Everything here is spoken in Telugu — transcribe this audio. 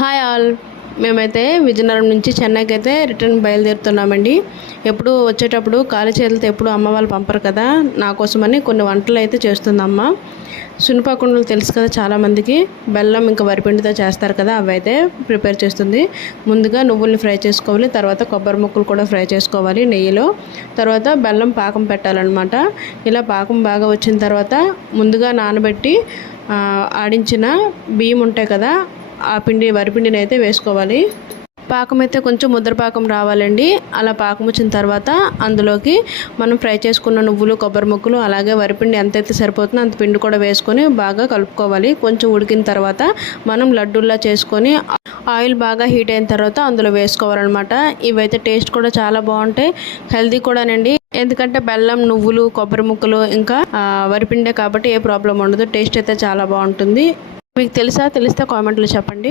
Hi all. మేమైతే విజయనగరం నుంచి చెన్నైకి అయితే రిటర్న్ బయలుదేరుతున్నామండి. ఎప్పుడు వచ్చేటప్పుడు ఖాళీ చేతులతో ఎప్పుడు అమ్మ వాళ్ళు పంపరు కదా, నా కోసమని కొన్ని వంటలు అయితే చేస్తుంది అమ్మ. సున్నపాకుండలు తెలుసు కదా చాలామందికి, బెల్లం ఇంకా వరిపిండితో చేస్తారు కదా, అవి అయితే ప్రిపేర్ చేస్తుంది. ముందుగా నువ్వుల్ని ఫ్రై చేసుకోవాలి, తర్వాత కొబ్బరి ముక్కలు కూడా ఫ్రై చేసుకోవాలి నెయ్యిలో. తర్వాత బెల్లం పాకం పెట్టాలన్నమాట. ఇలా పాకం బాగా వచ్చిన తర్వాత ముందుగా నానబెట్టి ఆడించిన బియ్యం ఉంటాయి కదా, ఆ వరిపిండిని అయితే వేసుకోవాలి. పాకం అయితే కొంచెం ముద్ర పాకం రావాలండి. అలా పాకం వచ్చిన తర్వాత అందులోకి మనం ఫ్రై చేసుకున్న నువ్వులు, కొబ్బరి ముక్కలు, అలాగే వరిపిండి ఎంతైతే సరిపోతుందో అంత పిండి కూడా వేసుకొని బాగా కలుపుకోవాలి. కొంచెం ఉడికిన తర్వాత మనం లడ్డూల్లా చేసుకొని ఆయిల్ బాగా హీట్ అయిన తర్వాత అందులో వేసుకోవాలన్నమాట. ఇవైతే టేస్ట్ కూడా చాలా బాగుంటాయి, హెల్తీ కూడానండి. ఎందుకంటే బెల్లం, నువ్వులు, కొబ్బరి ముక్కలు ఇంకా వరిపిండే కాబట్టి ఏ ప్రాబ్లం ఉండదు. టేస్ట్ అయితే చాలా బాగుంటుంది. మీకు తెలిస్తే కామెంట్లో చెప్పండి.